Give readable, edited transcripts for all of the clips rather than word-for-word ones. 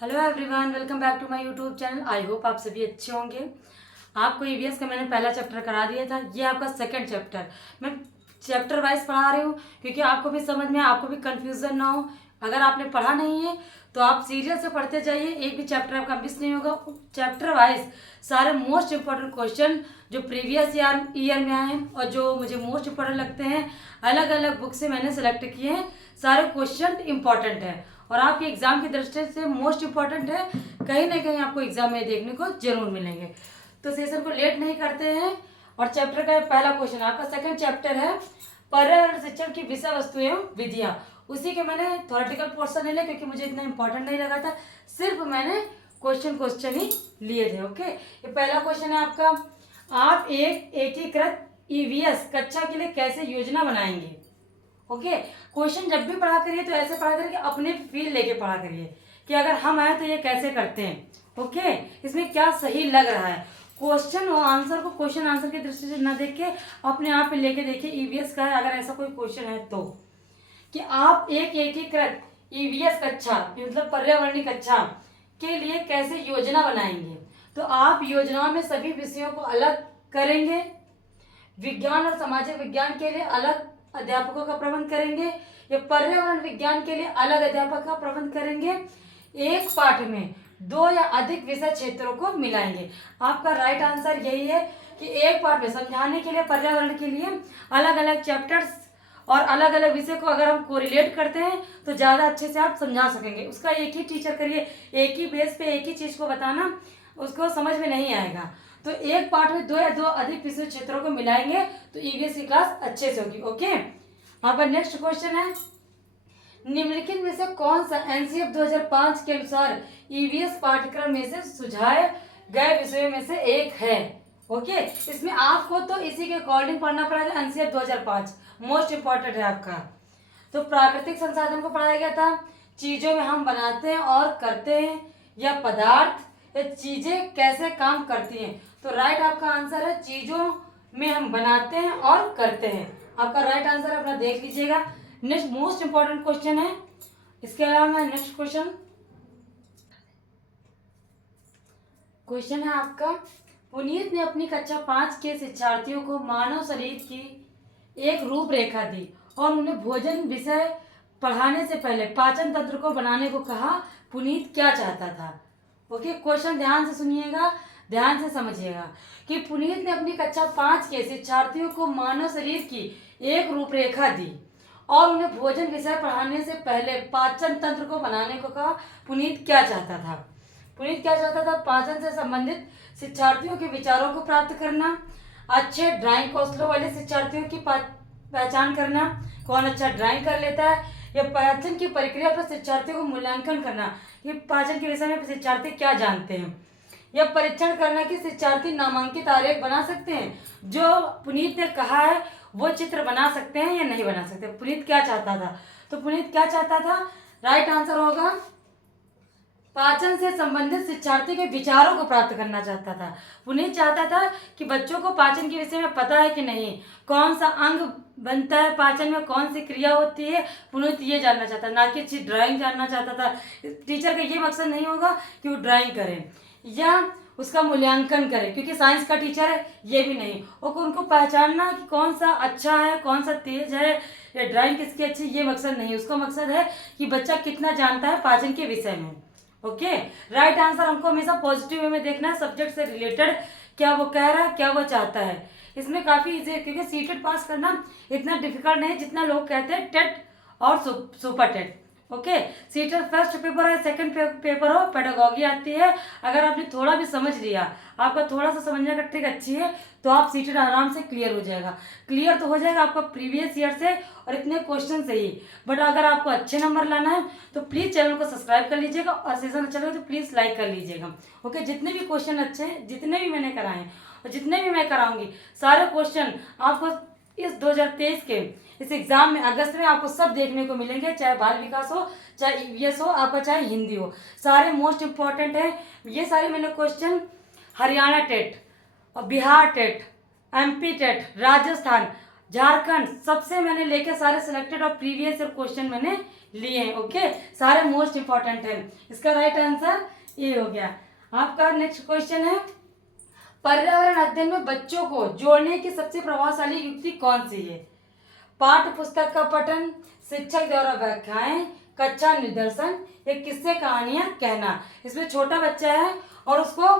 Hello everyone, welcome back to my YouTube channel. I hope आप सभी अच्छे होंगे। आपको ईवीएस का मैंने पहला चैप्टर करा दिया था, ये आपका सेकंड चैप्टर। मैं चैप्टर वाइज पढ़ा रही हूँ क्योंकि आपको भी समझ में, आपको भी कंफ्यूजन ना हो। अगर आपने पढ़ा नहीं है तो आप सीरियल से पढ़ते जाइए, एक भी चैप्टर आपका मिस नहीं होगा। चैप्टर वाइज सारे मोस्ट इंपॉर्टेंट क्वेश्चन जो प्रीवियस ईयर में आए हैं और जो मुझे मोस्ट इंपॉर्टेंट लगते हैं, अलग अलग बुक से मैंने सेलेक्ट किए हैं। सारे क्वेश्चन इंपॉर्टेंट है और आपके एग्जाम की दृष्टि से मोस्ट इंपॉर्टेंट है। कहीं ना कहीं आपको एग्जाम में देखने को जरूर मिलेंगे। तो सेशन को लेट नहीं करते हैं और चैप्टर का पहला क्वेश्चन आपका सेकंड चैप्टर है पर्यावरण शिक्षण की विषय वस्तु एवं विधियां। उसी के मैंने थ्योरेटिकल पोर्शन ले लिया क्योंकि मुझे इतना इंपॉर्टेंट नहीं लगा था, सिर्फ मैंने क्वेश्चन ही लिए थे। ओके, ये पहला क्वेश्चन है आपका, आप एक एकीकृत ईवीएस कक्षा के लिए कैसे योजना बनाएंगे। ओके, क्वेश्चन जब भी पढ़ा करिए तो ऐसे पढ़ा करिए कि अपने फील लेके पढ़ा करिए कि अगर हम आए तो ये कैसे करते हैं। ओके, इसमें क्या सही लग रहा है। क्वेश्चन और आंसर को क्वेश्चन आंसर की दृष्टि से ना देख के अपने आप पे लेके देखिए ईवीएस का है। अगर ऐसा कोई क्वेश्चन है तो कि आप एक एकीकृत ईवीएस कक्षा मतलब पर्यावरणीय कक्षा के लिए कैसे योजना बनाएंगे। तो आप योजनाओं में सभी विषयों को अलग करेंगे, विज्ञान और सामाजिक विज्ञान के लिए अलग अध्यापकों का प्रबंध करेंगे या पर्यावरण विज्ञान के लिए अलग अध्यापक का प्रबंध करेंगे। एक पाठ में दो या अधिक विषय क्षेत्रों को मिलाएंगे। आपका राइट आंसर यही है कि एक पाठ में समझाने के लिए पर्यावरण के लिए अलग अलग चैप्टर्स और अलग अलग विषय को अगर हम कोरिलेट करते हैं तो ज़्यादा अच्छे से आप समझा सकेंगे। उसका एक ही टीचर करिए, एक ही बेस पे एक ही चीज़ को बताना, उसको समझ में नहीं आएगा। तो एक पार्ट में दो या दो अधिक विषय क्षेत्रों को मिलाएंगे तो ईवीएस की क्लास अच्छे से होगी। ओके, आपका नेक्स्ट क्वेश्चन है, निम्नलिखित में से कौन सा एनसीएफ 2005 के अनुसार ईवीएस पाठ्यक्रम में से सुझाए गए विषयों में से एक है। ओके, इसमें आपको तो इसी के अकॉर्डिंग पढ़ना पड़ेगा। एनसीएफ 2005 मोस्ट इंपॉर्टेंट है आपका। तो प्राकृतिक संसाधन को पढ़ाया गया था, चीजों में हम बनाते हैं और करते हैं, या पदार्थ या चीजें कैसे काम करती हैं। तो राइट आपका आंसर है चीजों में हम बनाते हैं और करते हैं। आपका राइट आंसर अपना देख लीजिएगा। नेक्स्ट मोस्ट इंपॉर्टेंट क्वेश्चन है, इसके अलावा नेक्स्ट क्वेश्चन है आपका, पुनीत ने अपनी कक्षा 5 के शिक्षार्थियों को मानव शरीर की एक रूपरेखा दी और उन्हें भोजन विषय पढ़ाने से पहले पाचन तंत्र को बनाने को कहा। पुनीत क्या चाहता था। ओके, क्वेश्चन ध्यान से सुनिएगा, ध्यान से समझिएगा कि पुनीत ने अपनी कक्षा 5 के शिक्षार्थियों को मानव शरीर की एक रूपरेखा दी और उन्हें भोजन विषय पढ़ाने से पहले पाचन तंत्र को बनाने को कहा। पुनीत क्या चाहता था। पुनीत क्या चाहता था, पाचन से संबंधित शिक्षार्थियों के विचारों को प्राप्त करना, अच्छे ड्राइंग कौशलों वाले शिक्षार्थियों की पहचान करना, कौन अच्छा ड्राइंग कर लेता है, या पाचन की प्रक्रिया पर शिक्षार्थियों को मूल्यांकन करना, ये पाचन के विषय में शिक्षार्थी क्या जानते हैं, या परीक्षण करना कि शिक्षार्थी नामांकित आरेख बना सकते हैं। जो पुनीत ने कहा है वो चित्र बना सकते हैं या नहीं बना सकते। पुनीत क्या चाहता था, तो पुनीत क्या चाहता था, राइट आंसर होगा पाचन से संबंधित शिक्षार्थी के विचारों को प्राप्त करना चाहता था। पुनीत चाहता था कि बच्चों को पाचन के विषय में पता है कि नहीं, कौन सा अंग बनता है पाचन में, कौन सी क्रिया होती है। पुनीत ये जानना चाहता, ना कि अच्छी ड्राइंग जानना चाहता था। टीचर का ये मकसद नहीं होगा कि वो ड्राइंग करे या उसका मूल्यांकन करे, क्योंकि साइंस का टीचर है, ये भी नहीं। और उनको पहचानना कि कौन सा अच्छा है, कौन सा तेज है, या ड्राइंग किसकी अच्छी, ये मकसद नहीं। उसका मकसद है कि बच्चा कितना जानता है पाचन के विषय में। ओके, राइट आंसर हमको हमेशा पॉजिटिव वे में देखना है, सब्जेक्ट से रिलेटेड क्या वो कह रहा है, क्या वो चाहता है। इसमें काफ़ी इजी है क्योंकि सीटेट पास करना इतना डिफिकल्ट नहीं जितना लोग कहते हैं टेट और super TET. Okay, CTET first paper है, सेकंड पेपर हो, पेडागॉजी आती है। अगर आपने थोड़ा भी समझ लिया, आपका थोड़ा सा समझने का ट्रिक अच्छी है तो आप सीटेट आराम से क्लियर हो जाएगा। क्लियर तो हो जाएगा आपका प्रीवियस ईयर से और इतने क्वेश्चन से ही। बट अगर आपको अच्छे नंबर लाना है तो प्लीज़ चैनल को सब्सक्राइब कर लीजिएगा और सेशन अच्छा लगे तो प्लीज़ लाइक कर लीजिएगा। ओके, जितने भी क्वेश्चन अच्छे हैं, जितने भी मैंने कराए हैं और जितने भी मैं कराऊंगी, सारे क्वेश्चन आपको इस 2023 के इस एग्जाम में अगस्त में आपको सब देखने को मिलेंगे, चाहे बाल विकास हो, चाहे ईवीएस हो आपका, चाहे हिंदी हो, सारे मोस्ट इंपॉर्टेंट है। ये सारे मैंने क्वेश्चन हरियाणा टेट और Bihar TET, MP TET, Rajasthan Jharkhand सबसे मैंने लेके सारे सिलेक्टेड और प्रीवियस ईयर क्वेश्चन मैंने लिए हैं। ओके, सारे मोस्ट इंपॉर्टेंट है। इसका राइट आंसर ये हो गया। आपका नेक्स्ट क्वेश्चन है, पर्यावरण अध्ययन में बच्चों को जोड़ने की सबसे प्रभावशाली युक्ति कौन सी है? पाठ्य पुस्तक का पठन, शिक्षक द्वारा व्याख्याएं, कक्षा निदर्शन या किस्से कहानियां कहना। इसमें छोटा बच्चा है और उसको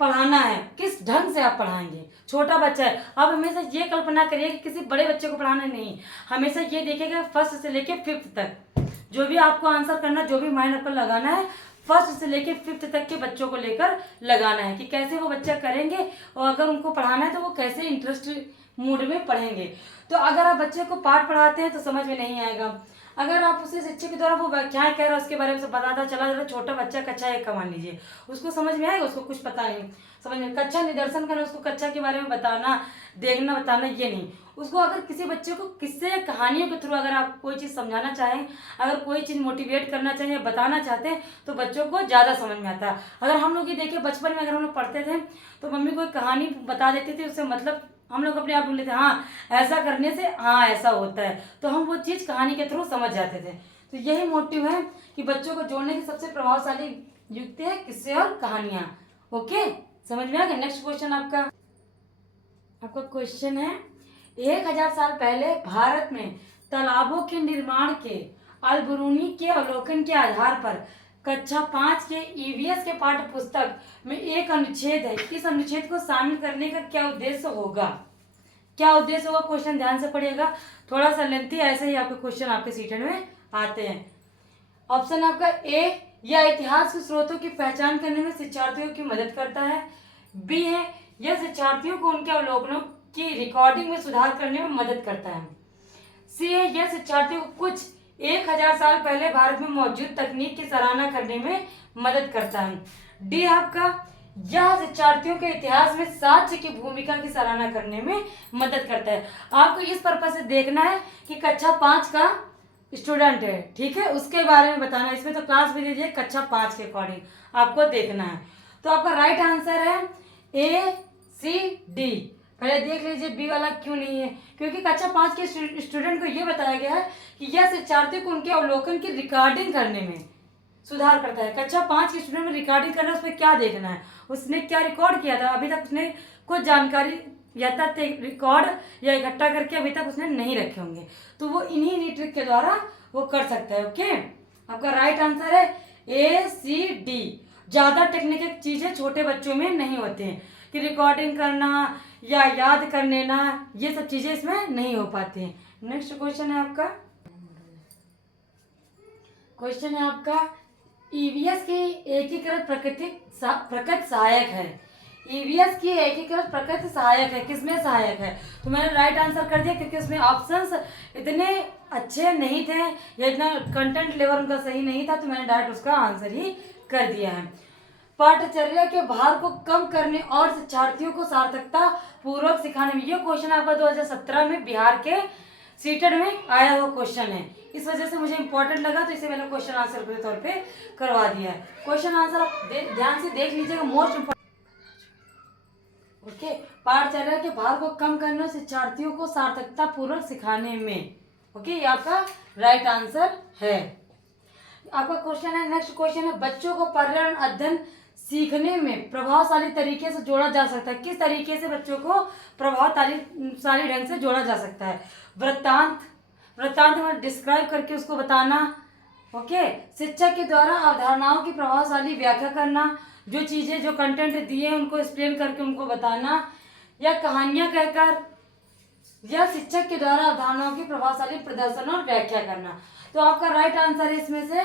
पढ़ाना है, किस ढंग से आप पढ़ाएंगे? छोटा बच्चा है, आप हमेशा ये कल्पना करिए कि किसी बड़े बच्चे को पढ़ाना नहीं, हमेशा ये देखिएगा फर्स्ट से लेके फिफ्थ तक जो भी आपको आंसर करना, जो भी माइंड आपको लगाना है, फर्स्ट से लेके फिफ्थ तक के बच्चों को लेकर लगाना है कि कैसे वो बच्चा करेंगे और अगर उनको पढ़ाना है तो वो कैसे इंटरेस्ट मूड में पढ़ेंगे। तो अगर आप बच्चे को पाठ पढ़ाते हैं तो समझ में नहीं आएगा। अगर आप उसे शिक्षक के द्वारा वो व्याख्याएं कह रहे हैं, उसके बारे में सब बताता चला जा रहा, छोटा बच्चा कक्षा 1 का मान लीजिए, उसको समझ में आएगा? उसको कुछ पता नहीं, समझ में। कक्षा निदर्शन करना, उसको कक्षा के बारे में बताना, देखना, बताना, ये नहीं। उसको अगर किसी बच्चे को किस्से या कहानियों के थ्रू अगर आप कोई चीज़ समझाना चाहें, अगर कोई चीज़ मोटिवेट करना चाहें या बताना चाहते हैं तो बच्चों को ज़्यादा समझ में आता है। अगर हम लोग ये देखिए बचपन में अगर हम लोग पढ़ते थे तो मम्मी कोई कहानी बता देती थी, उससे मतलब हम लोग अपने आप ढूंढ लेते, हाँ ऐसा करने से हाँ ऐसा होता है, तो हम वो चीज़ कहानी के थ्रू समझ जाते थे। तो यही मोटिव है कि बच्चों को जोड़ने की सबसे प्रभावशाली युक्ति है किस्से और कहानियाँ। ओके, समझ में आ गया? नेक्स्ट क्वेश्चन आपका क्वेश्चन है, 1000 साल पहले भारत में तालाबों के निर्माण के अलबरूनी के अवलोकन के आधार पर कक्षा 5 के ईवीएस के पाठ्य पुस्तक में एक अनुच्छेद है। इस अनुच्छेद को शामिल करने का क्या उद्देश्य होगा? क्या उद्देश्य होगा? क्वेश्चन ध्यान से पढ़िएगा, थोड़ा सा लेंथी, ऐसे ही आपके क्वेश्चन आपके सीटेड में आते हैं। ऑप्शन आपका ए, यह इतिहास के स्रोतों की पहचान करने में शिक्षार्थियों की मदद करता है। बी है, यह शिक्षार्थियों को उनके अवलोकनों की रिकॉर्डिंग में सुधार करने में मदद करता है। सी है, यह शिक्षार्थियों को कुछ 1000 साल पहले भारत में मौजूद तकनीक की सराहना करने में मदद करता है। डी आपका, यह शिक्षार्थियों के इतिहास में साक्ष्य की भूमिका की सराहना करने में मदद करता है। आपको इस पर्पज से देखना है कि कक्षा 5 का स्टूडेंट है, ठीक है, उसके बारे में बताना है। इसमें तो क्लास भी दीजिए, कक्षा 5 के अकॉर्डिंग आपको देखना है। तो आपका राइट आंसर है ए, सी, डी। पहले देख लीजिए बी वाला क्यों नहीं है, क्योंकि कक्षा 5 के स्टूडेंट को यह बताया गया है कि यह शिक्षार्थियों को उनके अवलोकन की रिकॉर्डिंग करने में सुधार करता है। कक्षा 5 के स्टूडेंट में रिकॉर्डिंग करना, उसमें क्या देखना है, उसने क्या रिकॉर्ड किया था, अभी तक उसने कुछ जानकारी या तथ्य रिकॉर्ड या इकट्ठा करके अभी तक उसने नहीं रखे होंगे, तो वो इन्हीं ट्रिक के द्वारा वो कर सकता है। ओके, आपका राइट आंसर है ए, सी, डी। ज़्यादा टेक्निकल चीज़ें छोटे बच्चों में नहीं होते हैं कि रिकॉर्डिंग करना या याद कर लेना, ये सब चीज़ें इसमें नहीं हो पाती हैं। नेक्स्ट क्वेश्चन है आपका ईवीएस की एकीकृत प्रकृति सहायक है। ईवीएस की एकीकृत प्रकृति सहायक है, किसमें सहायक है? तो मैंने राइट आंसर कर दिया, क्योंकि उसमें ऑप्शंस इतने अच्छे नहीं थे या इतना कंटेंट लेवल उनका सही नहीं था, तो मैंने डायरेक्ट उसका आंसर ही कर दिया है। पाठ्यचर्या के भार को कम करने और शिक्षार्थियों को सार्थकता पूर्वक सिखाने में, यह क्वेश्चन आपका 2017 में बिहार के सीटेड में आया हुआ क्वेश्चन है, इस वजह से मुझे इंपॉर्टेंट लगा, तो इसे मैंने क्वेश्चन आंसर के तौर पे करवा दिया है। क्वेश्चन आंसर आप ध्यान से देख लीजिएगा, मोस्ट इंपॉर्टेंट। ओके, पाठ्यचर्या के भार को कम करने और शिक्षार्थियों को सार्थकता पूर्वक सिखाने में। ओके, ये आपका राइट आंसर है। आपका क्वेश्चन है, नेक्स्ट क्वेश्चन है, बच्चों को पर्यावरण अध्ययन सीखने में प्रभावशाली तरीके से जोड़ा जा सकता है। किस तरीके से बच्चों को प्रभावशाली ढंग से जोड़ा जा सकता है? वृत्तांत में डिस्क्राइब करके उसको बताना। ओके, शिक्षक के द्वारा अवधारणाओं की प्रभावशाली व्याख्या करना, जो चीज़ें जो कंटेंट दिए हैं उनको एक्सप्लेन करके उनको बताना, या कहानियाँ कहकर, या शिक्षक के द्वारा अवधारणाओं की प्रभावशाली प्रदर्शन और व्याख्या करना। तो आपका राइट आंसर है इसमें से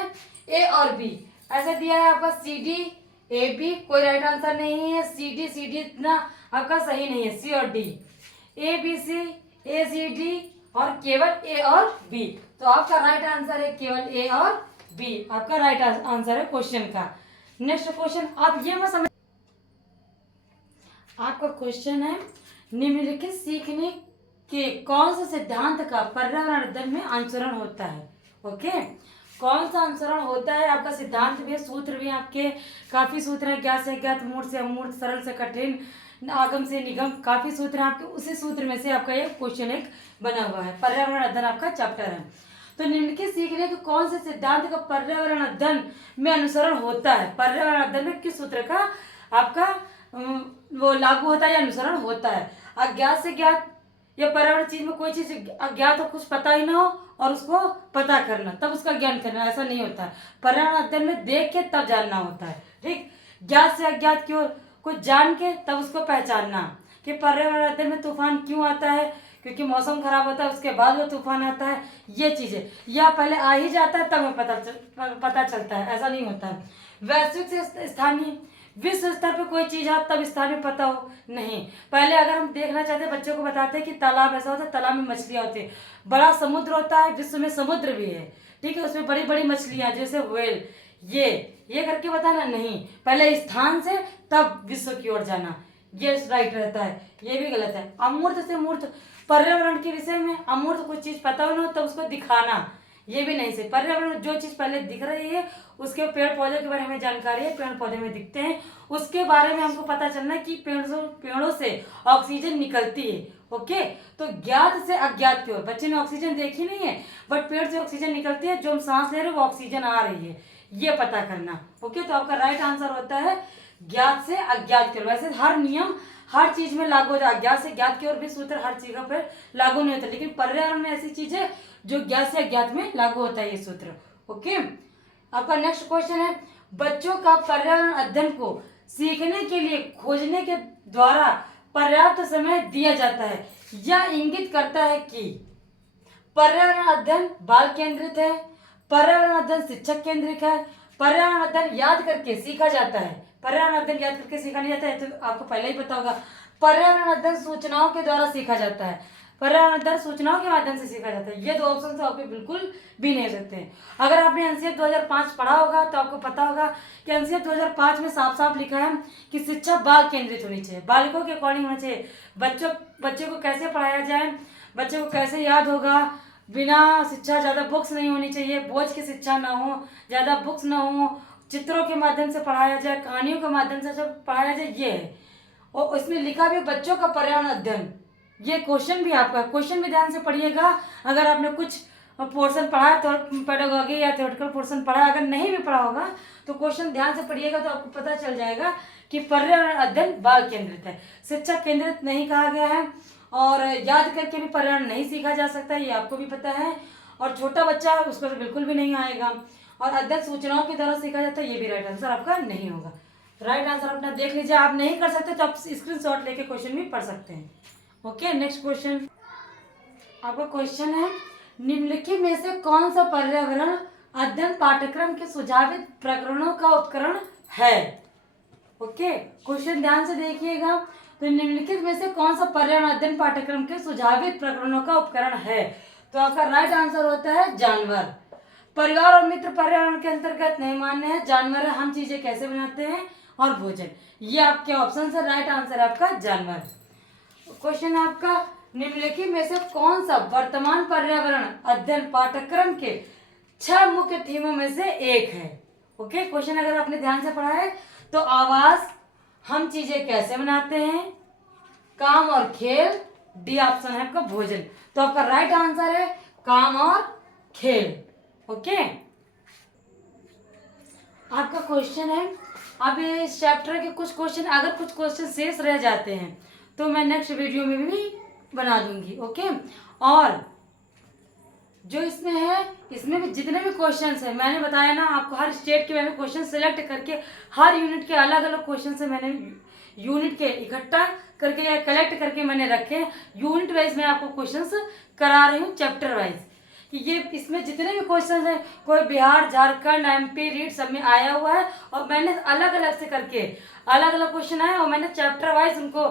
ए और बी। ऐसा दिया है आपका सी, डी, ए, बी, कोई राइट आंसर नहीं है। सी, डी इतना आपका सही नहीं है, सी और डी। ए, बी, सी, ए, सी, डी और केवल ए और बी। तो आपका राइट आंसर है केवल ए और बी, आपका राइट आंसर है क्वेश्चन का। नेक्स्ट क्वेश्चन, आप ये मत समझ, आपका क्वेश्चन है, निम्नलिखित सीखने के कौन सा सिद्धांत का पर्यावरण अध्ययन में अनुसरण होता है? ओके, कौन सा अनुसरण होता है? आपका सिद्धांत भी है, सूत्र भी आपके काफ़ी सूत्र है, ज्ञात से अज्ञात, मूर्त से अमूर्त, सरल से कठिन, आगम से निगम, काफी सूत्र हैं आपके, उसी सूत्र में से आपका ये क्वेश्चन एक बना हुआ है। पर्यावरण अध्ययन आपका चैप्टर है। तो निम्नलिखित सीखने के कौन से सिद्धांत का पर्यावरण अध्ययन में अनुसरण होता है? पर्यावरण अध्ययन में किस सूत्र का आपका वो लागू होता है या अनुसरण होता है? अज्ञात से ज्ञात, या पर्यावरण चीज में कोई चीज अज्ञात हो, कुछ पता ही ना हो और उसको पता करना, तब उसका ज्ञान करना, ऐसा नहीं होता है। पर्यावरण अध्ययन में देख के तब जानना होता है। ठीक, ज्ञात से अज्ञात की ओर, कुछ जान के तब उसको पहचानना कि पर्यावरण अध्ययन में तूफान क्यों आता है, क्योंकि मौसम खराब होता है, उसके बाद वो तूफान आता है, ये चीजें, या पहले आ ही जाता है तब हमें पता चलता है, ऐसा नहीं होता है। वैश्विक से स्थानीय, विश्व स्तर पे कोई चीज है तब स्थान में पता हो, नहीं। पहले अगर हम देखना चाहते हैं, बच्चों को बताते हैं कि तालाब ऐसा होता है, तालाब में मछलियां होती है, बड़ा समुद्र होता है, विश्व में समुद्र भी है, ठीक है, उसमें बड़ी बड़ी मछलियां जैसे व्हेल, ये करके बताना नहीं, पहले स्थान से तब विश्व की ओर जाना, ये राइट रहता है, ये भी गलत है। अमूर्त से मूर्त, पर्यावरण के विषय में अमूर्त कोई चीज पता हो ना तब उसको दिखाना, ये भी नहीं सही। पर्यावरण जो चीज पहले दिख रही है, उसके पेड़ पौधे के बारे में हमें जानकारी है, पेड़ पौधे में दिखते हैं, उसके बारे में हमको पता चलना है कि पेड़ों से ऑक्सीजन निकलती है। ओके, तो ज्ञात से अज्ञात की ओर, बच्चे ने ऑक्सीजन देखी नहीं है बट पेड़ से ऑक्सीजन निकलती है, जो हम सांस ले रहे हैं वो ऑक्सीजन आ रही है, ये पता करना। ओके, तो आपका राइट आंसर होता है ज्ञात से अज्ञात की ओर। वैसे हर नियम हर चीज में लागू होता है, अज्ञात से ज्ञात की ओर भी सूत्र हर चीज पर लागू नहीं होता, लेकिन पर्यावरण में ऐसी चीज है जो ज्ञात से अज्ञात में लागू होता है ये सूत्र। ओके, आपका नेक्स्ट क्वेश्चन है, बच्चों का पर्यावरण अध्ययन को सीखने के लिए खोजने के द्वारा पर्याप्त समय दिया जाता है, यह इंगित करता है कि पर्यावरण अध्ययन बाल केंद्रित है, पर्यावरण अध्ययन शिक्षक केंद्रित है, पर्यावरण अध्ययन याद करके सीखा जाता है, पर्यावरण अध्ययन याद करके सीखा नहीं जाता है, तो आपको पहले ही पता होगा। पर्यावरण अध्ययन सूचनाओं के द्वारा सीखा जाता है, पर्यावरण अध्ययन सूचनाओं के माध्यम से सीखा जाता है, ये दो ऑप्शन तो आपके बिल्कुल भी नहीं हो सकते। अगर आपने एनसीएफ 2005 पढ़ा होगा तो आपको पता होगा कि एनसीएफ 2005 में साफ साफ लिखा है कि शिक्षा बाल केंद्रित होनी चाहिए, बालकों के अकॉर्डिंग होना चाहिए। बच्चे को कैसे पढ़ाया जाए, बच्चे को कैसे याद होगा, बिना शिक्षा, ज़्यादा बुक्स नहीं होनी चाहिए, बोझ की शिक्षा ना हो, ज़्यादा बुक्स ना हो, चित्रों के माध्यम से पढ़ाया जाए, कहानियों के माध्यम से सब पढ़ाया जाए, ये है। और इसमें लिखा भी बच्चों का पर्यावरण अध्ययन, ये क्वेश्चन भी आपका, क्वेश्चन भी ध्यान से पढ़िएगा। अगर आपने कुछ पोर्शन पढ़ा तो पेडागॉजी या थ्योरेटिकल पोर्शन पढ़ा, अगर नहीं भी पढ़ा होगा तो क्वेश्चन ध्यान से पढ़िएगा तो आपको पता चल जाएगा कि पर्यावरण अध्ययन बाल केंद्रित है, शिक्षक केंद्रित नहीं कहा गया है, और याद करके भी पर्यावरण नहीं सीखा जा सकता, ये आपको भी पता है, और छोटा बच्चा है उसको तो बिल्कुल भी नहीं आएगा, और अध्ययन सूचनाओं के द्वारा सीखा जाता है, ये भी राइट आंसर आपका नहीं होगा। राइट आंसर अपना देख लीजिए, आप नहीं कर सकते तो आप स्क्रीनशॉट लेके क्वेश्चन भी पढ़ सकते हैं। ओके, नेक्स्ट क्वेश्चन, आपका क्वेश्चन है, निम्नलिखित में से कौन सा पर्यावरण अध्ययन पाठ्यक्रम के सुझावित प्रकरणों का उपकरण है? ओके, क्वेश्चन ध्यान से देखिएगा। तो निम्नलिखित में से कौन सा पर्यावरण अध्ययन पाठ्यक्रम के सुझावित प्रकरणों का उपकरण है? तो आपका राइट आंसर होता है जानवर। परिवार और मित्र पर्यावरण के अंतर्गत नहीं मान्य है, जानवर है, हम चीजें कैसे बनाते हैं, और भोजन, ये आपके ऑप्शन से राइट आंसर है आपका जानवर। क्वेश्चन है आपका, निम्नलिखित में से कौन सा वर्तमान पर्यावरण अध्ययन पाठ्यक्रम के 6 मुख्य थीमों में से एक है? ओके, क्वेश्चन अगर आपने ध्यान से पढ़ा है तो आवास, हम चीजें कैसे बनाते हैं, काम और खेल, डी ऑप्शन है आपका भोजन। तो आपका राइट आंसर है काम और खेल। ओके, आपका क्वेश्चन है, अब इस चैप्टर के कुछ क्वेश्चन, अगर कुछ क्वेश्चन शेष रह जाते हैं तो मैं नेक्स्ट वीडियो में भी बना दूंगी। ओके, और जो इसमें है, इसमें भी जितने भी क्वेश्चंस हैं, मैंने बताया ना आपको, हर स्टेट के मैंने क्वेश्चन सिलेक्ट करके हर यूनिट के अलग अलग क्वेश्चन से मैंने यूनिट के इकट्ठा करके या कलेक्ट करके मैंने रखे, यूनिट वाइज मैं आपको क्वेश्चंस करा रही हूँ, चैप्टर वाइज, कि ये इसमें जितने भी क्वेश्चंस हैं, कोई बिहार, झारखंड, एमपी, रीड सब में आया हुआ है, और मैंने अलग अलग से करके अलग अलग क्वेश्चन आए और मैंने चैप्टर वाइज उनको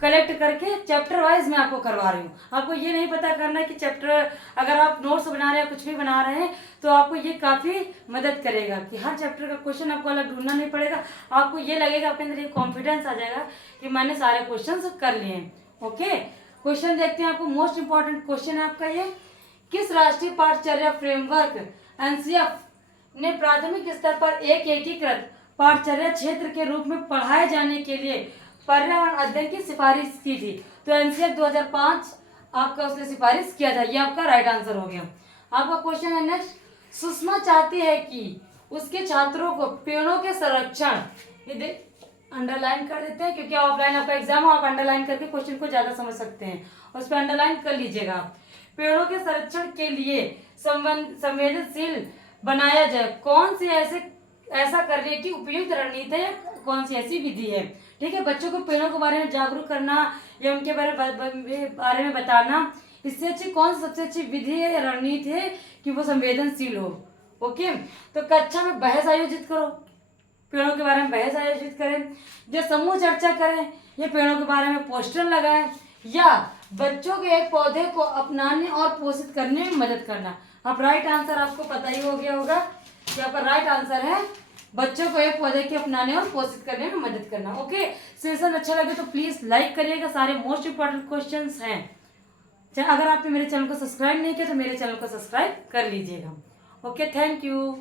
कलेक्ट करके चैप्टर वाइज मैं आपको करवा रही हूँ। आपको ये नहीं पता करना कि चैप्टर, अगर आप नोट्स बना रहे हैं, कुछ भी बना रहे हैं, तो आपको ये काफ़ी मदद करेगा कि हर चैप्टर का क्वेश्चन आपको अलग ढूंढना नहीं पड़ेगा, आपको ये लगेगा, आपके अंदर ये कॉन्फिडेंस आ जाएगा कि मैंने सारे क्वेश्चन कर लिए हैं। ओके, क्वेश्चन देखते हैं, आपको मोस्ट इंपॉर्टेंट क्वेश्चन है आपका ये, किस राष्ट्रीय पाठचर्या फ्रेमवर्क एनसीएफ ने प्राथमिक स्तर पर एक एकीकृत पाठचर्या क्षेत्र के रूप में पढ़ाए जाने के लिए पर्यावरण अध्ययन की सिफारिश की थी। तो एनसीएफ 2005 आपका उसने सिफारिश किया था। ये आपका राइट आंसर हो गया। आपका क्वेश्चन है नेक्स्ट। सुषमा चाहती है कि उसके छात्रों को पेड़ों के संरक्षण, ये अंडरलाइन कर देते हैं क्योंकि ऑफलाइन आपका एग्जाम हो, आप अंडरलाइन करके क्वेश्चन को ज्यादा समझ सकते हैं। उस पर अंडरलाइन कर लीजिएगा। पेड़ों के संरक्षण के लिए संवेदनशील बनाया जाए, कौन सी ऐसा करने की उपयुक्त रणनीति है, कौन सी ऐसी विधि है। ठीक है, बच्चों को पेड़ों के बारे में जागरूक करना या उनके बारे में बताना, इससे अच्छी कौन सी सबसे अच्छी विधि है, रणनीति है कि वो संवेदनशील हो। ओके, तो कक्षा में बहस आयोजित करो, पेड़ों के बारे में बहस आयोजित करें, या समूह चर्चा करें, या पेड़ों के बारे में पोस्टर लगाएं, या बच्चों के एक पौधे को अपनाने और पोषित करने में मदद करना। अब राइट आंसर आपको पता ही हो गया होगा कि आपका राइट आंसर है बच्चों को एक पौधे के अपनाने और पोषित करने में मदद करना। ओके, सेशन अच्छा लगे तो प्लीज लाइक करिएगा, सारे मोस्ट इंपॉर्टेंट क्वेश्चंस हैं। अगर आपने मेरे चैनल को सब्सक्राइब नहीं किया तो मेरे चैनल को सब्सक्राइब कर लीजिएगा। Okay, thank you.